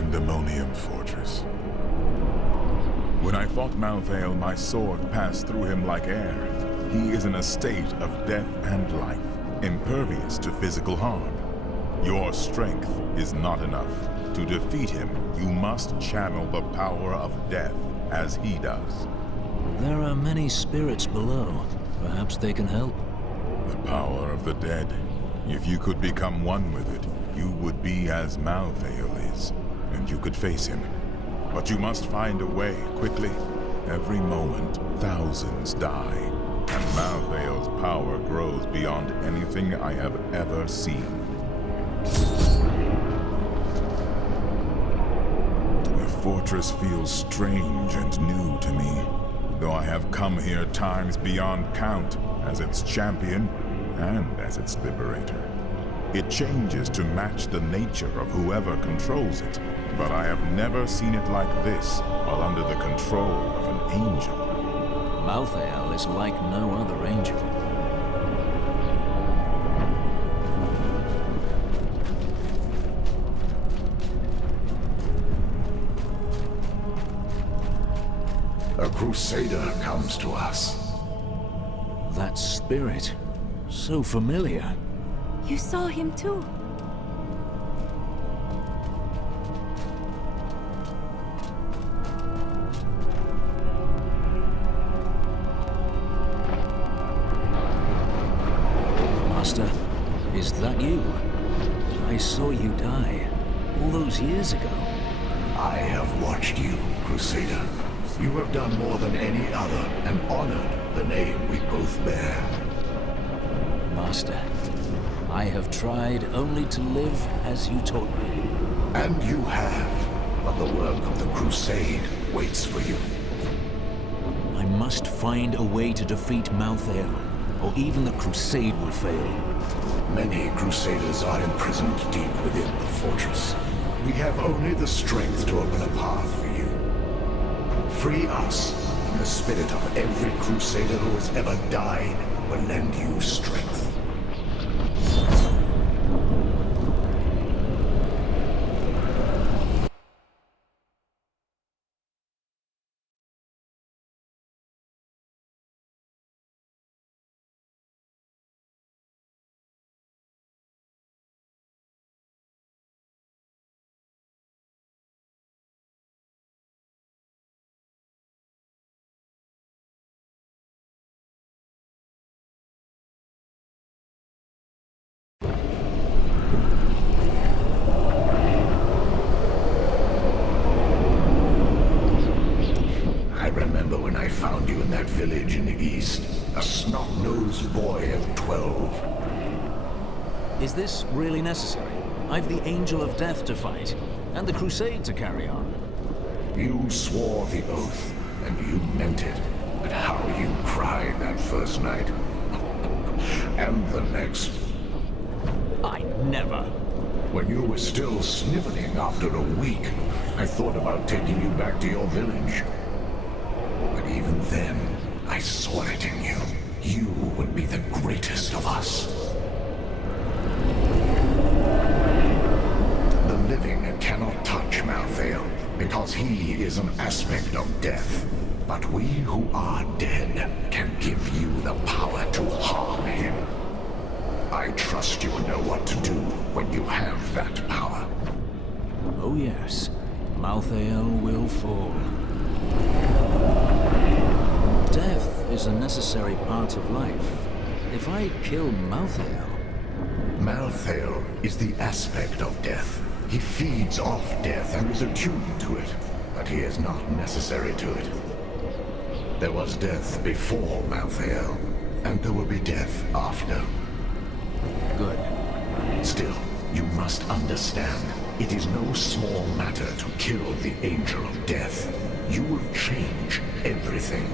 Pandemonium Fortress. When I fought Malthael, my sword passed through him like air. He is in a state of death and life, impervious to physical harm. Your strength is not enough. To defeat him, you must channel the power of death as he does. There are many spirits below. Perhaps they can help. The power of the dead. If you could become one with it, you would be as Malthael is, and you could face him. But you must find a way, quickly. Every moment, thousands die, and Malthael's power grows beyond anything I have ever seen. The fortress feels strange and new to me, though I have come here times beyond count as its champion and as its liberator. It changes to match the nature of whoever controls it, but I have never seen it like this while under the control of an angel. Malthael is like no other angel. A Crusader comes to us. That spirit, so familiar. You saw him too. Master, is that you? I saw you die all those years ago. I have watched you, Crusader. You have done more than any other and honored the name we both bear. Master, I have tried only to live as you taught me. And you have, but the work of the Crusade waits for you. I must find a way to defeat Malthael, or even the Crusade will fail. Many Crusaders are imprisoned deep within the fortress. We have only the strength to open a path for you. Free us, and the spirit of every Crusader who has ever died will lend you strength. Found you in that village in the east, a snot-nosed boy of 12. Is this really necessary? I've the Angel of Death to fight, and the Crusade to carry on. You swore the oath, and you meant it. But how you cried that first night. And the next. I never. When you were still sniveling after a week, I thought about taking you back to your village. But even then, I saw it in you. You would be the greatest of us. The living cannot touch Malthael, because he is an aspect of death. But we who are dead can give you the power to harm him. I trust you know what to do when you have that power. Oh yes, Malthael will fall. Death is a necessary part of life. If I kill Malthael... Malthael is the aspect of death. He feeds off death and is attuned to it, but he is not necessary to it. There was death before Malthael, and there will be death after. Good. Still, you must understand, it is no small matter to kill the Angel of Death. You will change everything.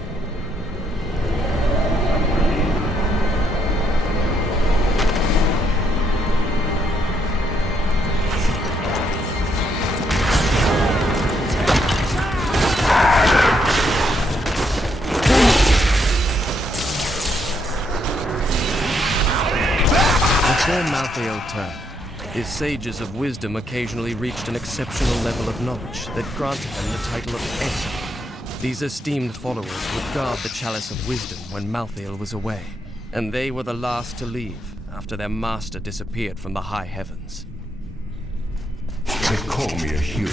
Turn Malthael turn. His sages of wisdom occasionally reached an exceptional level of knowledge that granted them the title of Expert. These esteemed followers would guard the Chalice of Wisdom when Malthael was away, and they were the last to leave after their master disappeared from the high heavens. They call me a hero.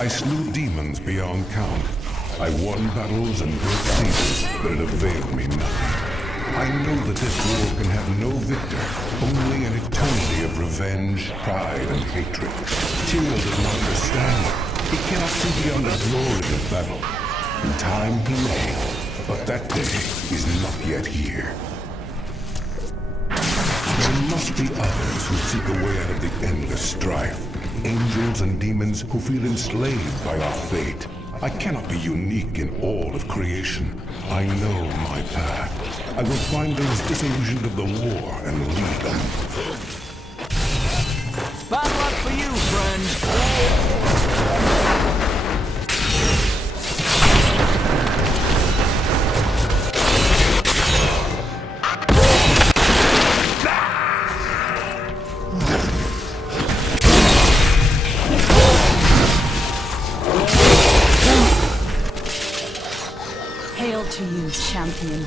I slew demons beyond count. I won battles and built cities, but it availed me nothing. I know that this war can have no victor, only an eternity of revenge, pride, and hatred. Tyrael does not understand. He cannot see beyond the glory of battle. In time he may, but that day is not yet here. There must be others who seek a way out of the endless strife. Angels and demons who feel enslaved by our fate. I cannot be unique in all of creation. I know my path. I will find those disillusioned of the war and lead them. Bad luck for you, friend. Hail to you, champion.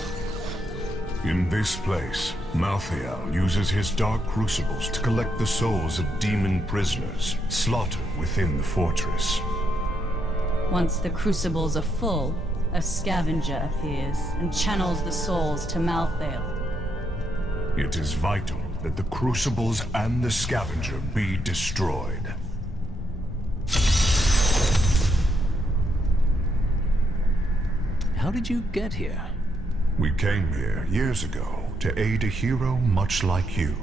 In this place, Malthael uses his dark crucibles to collect the souls of demon prisoners slaughtered within the fortress. Once the crucibles are full, a scavenger appears and channels the souls to Malthael. It is vital that the crucibles and the scavenger be destroyed. How did you get here? We came here years ago to aid a hero much like you.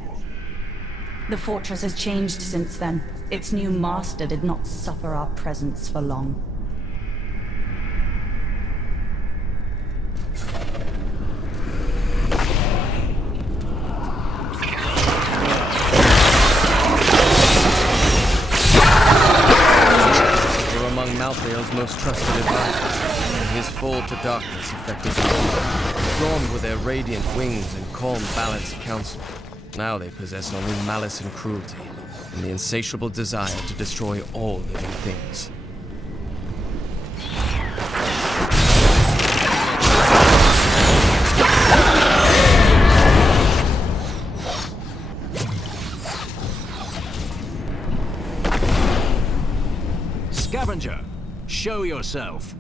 The fortress has changed since then. Its new master did not suffer our presence for long. You're among Malthael's most trusted advisors. His fall to darkness affected them. Drawn with their radiant wings and calm, balanced counsel, now they possess only malice and cruelty, and the insatiable desire to destroy all living things. Scavenger, show yourself.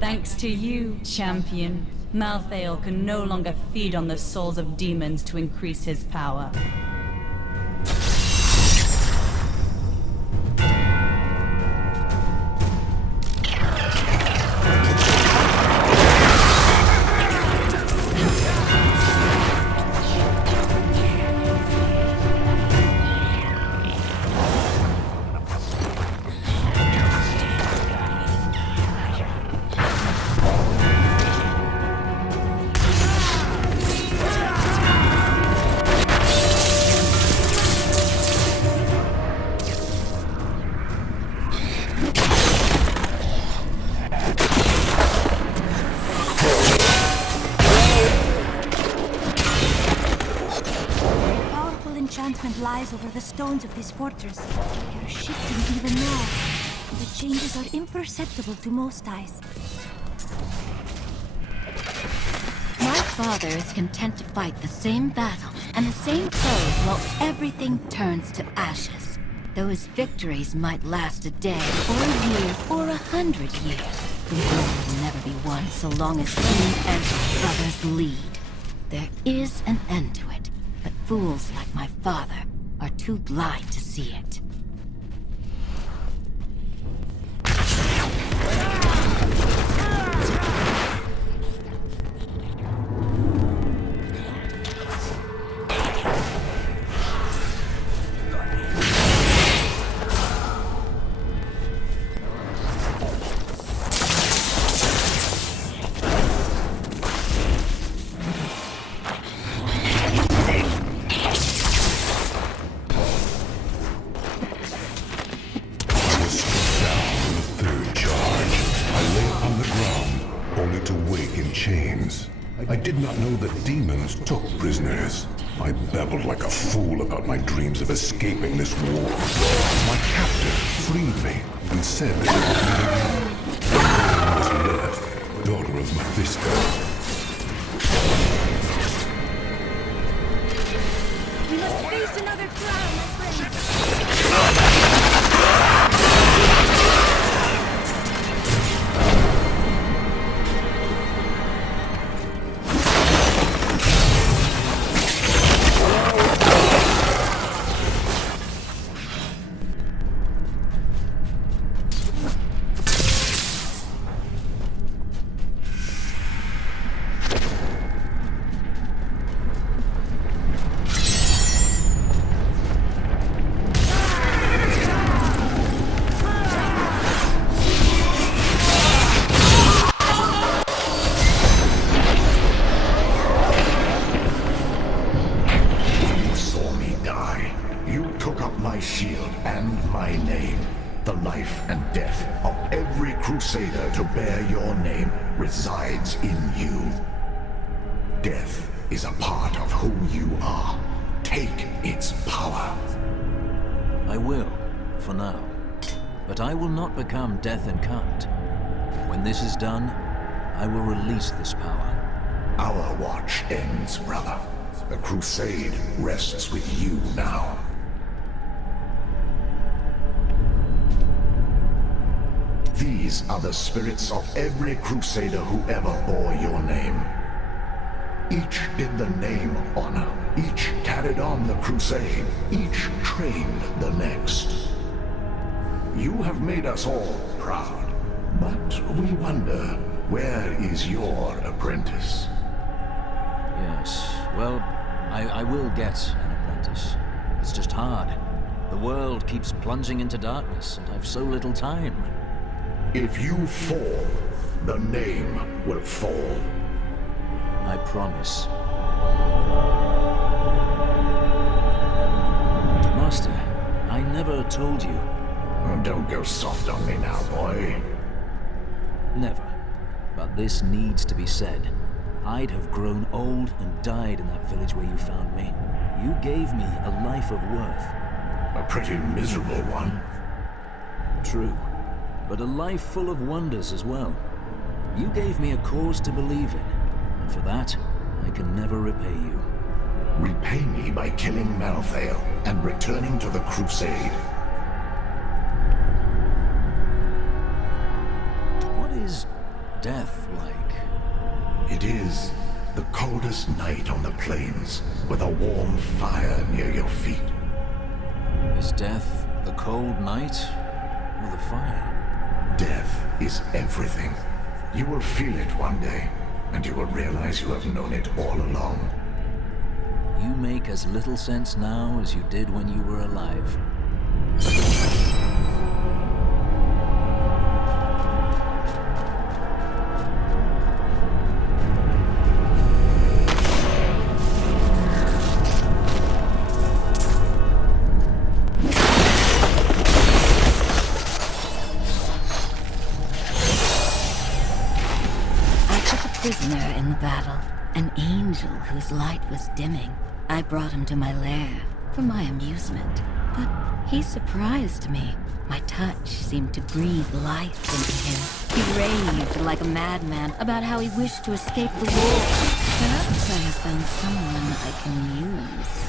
Thanks to you, champion, Malthael can no longer feed on the souls of demons to increase his power. Lies over the stones of this fortress. They are shifting even now. The changes are imperceptible to most eyes. My father is content to fight the same battles and the same foes while everything turns to ashes. Though his victories might last a day, or a year, or 100 years, the war will never be won so long as he and his brothers lead. There is an end to it, but fools like my father are too blind to see it. not know that demons took prisoners. I babbled like a fool about my dreams of escaping this war. My captor freed me and said that it would be you. Your name was Lilith, daughter of Mephisto. We must face another trial, my friend. Crusader to bear your name resides in you. Death is a part of who you are. Take its power. I will, for now. But I will not become Death incarnate. When this is done, I will release this power. Our watch ends, brother. The Crusade rests with you now. These are the spirits of every Crusader who ever bore your name. Each did the name honor. Each carried on the crusade. Each trained the next. You have made us all proud. But we wonder, where is your apprentice? Yes, well, I will get an apprentice. It's just hard. The world keeps plunging into darkness, and I've so little time. If you fall, the name will fall. I promise. Master, I never told you. Oh, don't go soft on me now, boy. Never. But this needs to be said. I'd have grown old and died in that village where you found me. You gave me a life of worth. A pretty miserable one. True. But a life full of wonders as well. You gave me a cause to believe in, and for that, I can never repay you. Repay me by killing Malthael and returning to the Crusade. What is death like? It is the coldest night on the plains, with a warm fire near your feet. Is death the cold night, or the fire? Death is everything. You will feel it one day, and you will realize you have known it all along. You make as little sense now as you did when you were alive. Prisoner in the battle, an angel whose light was dimming. I brought him to my lair for my amusement, but he surprised me. My touch seemed to breathe life into him. He raved like a madman about how he wished to escape the war. Perhaps I have found someone I can use.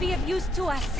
be of use to us.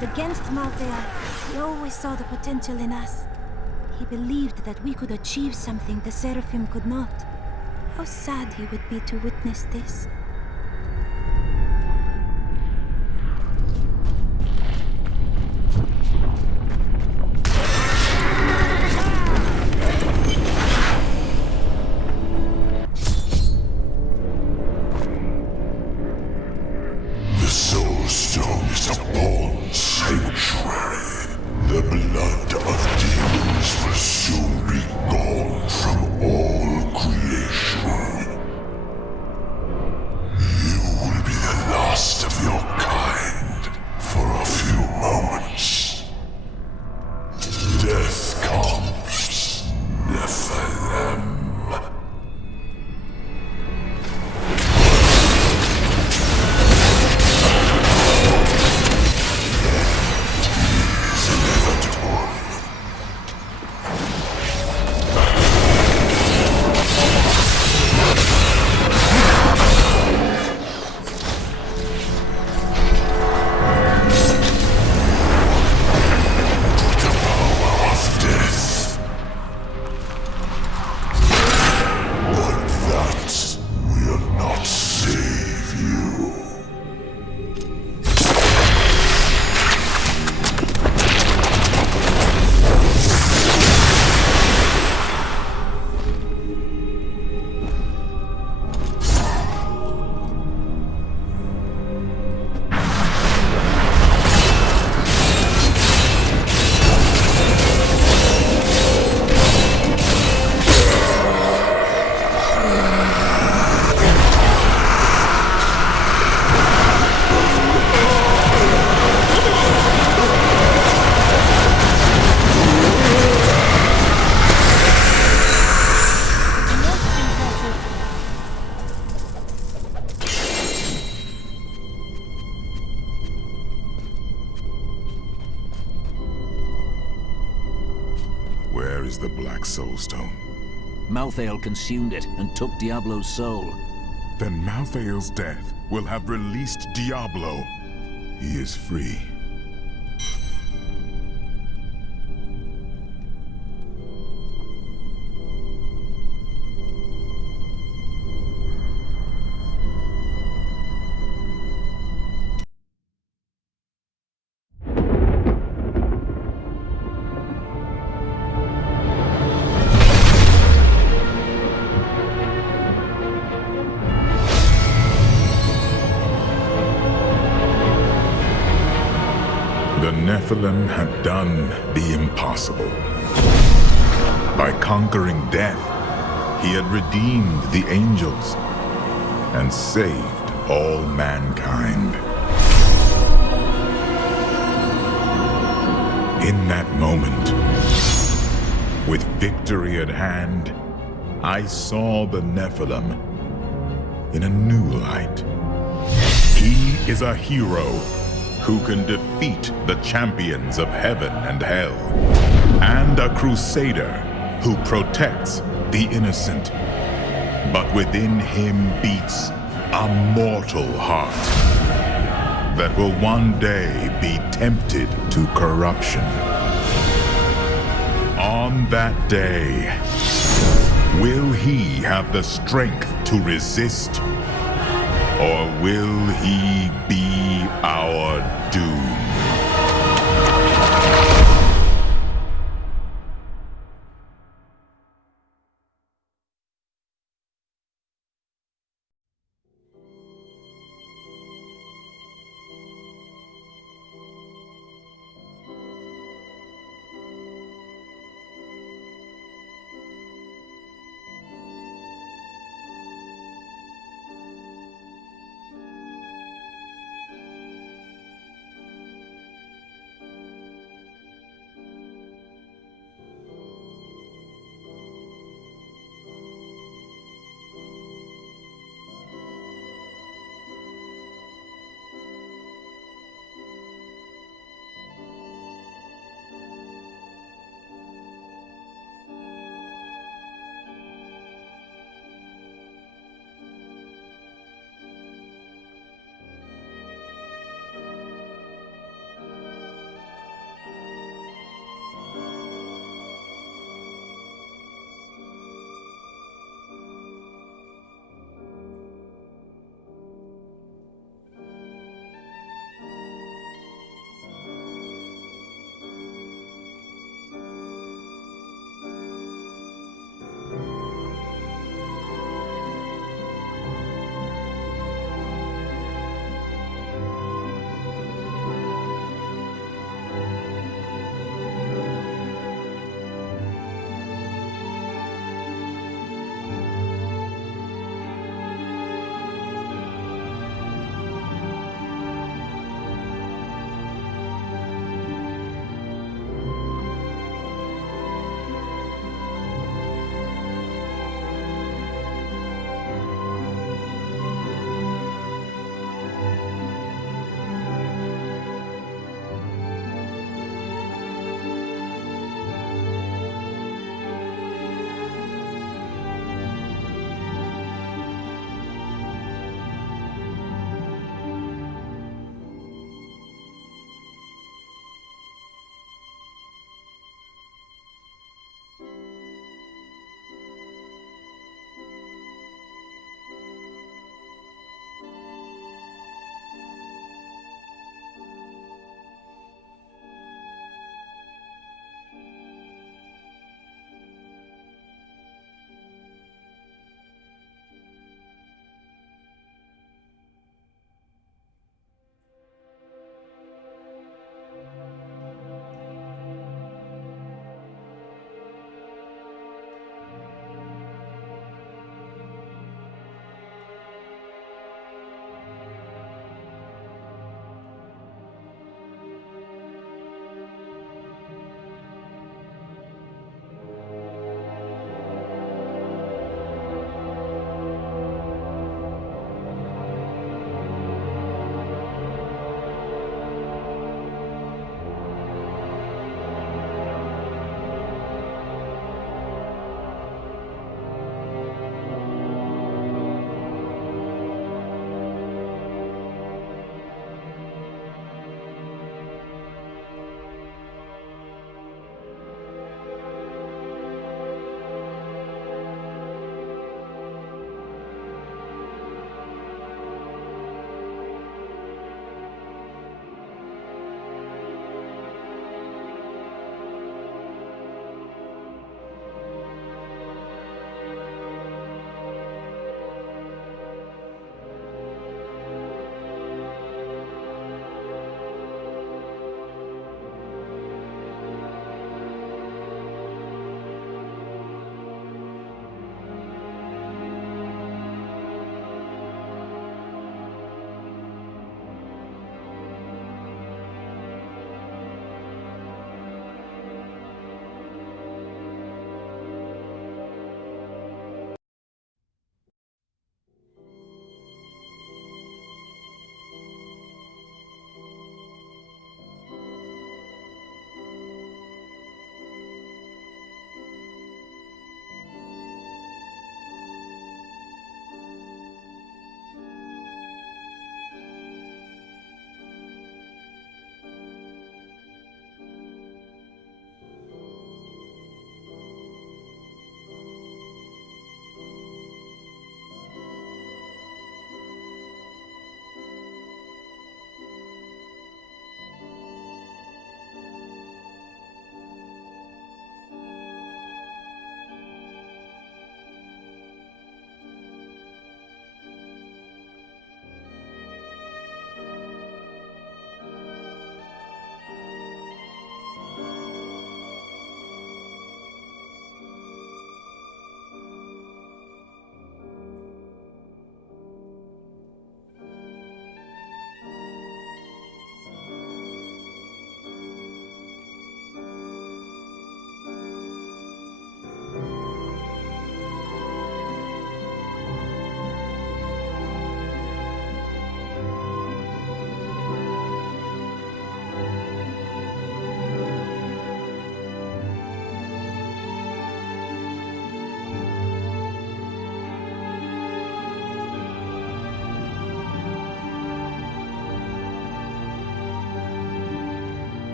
Against Malthael, he always saw the potential in us. He believed that we could achieve something the Seraphim could not. How sad he would be to witness this. Where is the Black Soulstone? Malthael consumed it and took Diablo's soul. Then Malthael's death will have released Diablo. He is free. The Nephilim had done the impossible. By conquering death, he had redeemed the angels and saved all mankind. In that moment, with victory at hand, I saw the Nephilim in a new light. He is a hero who can defeat the champions of heaven and hell, and a Crusader who protects the innocent. But within him beats a mortal heart that will one day be tempted to corruption. On that day, will he have the strength to resist? Or will he be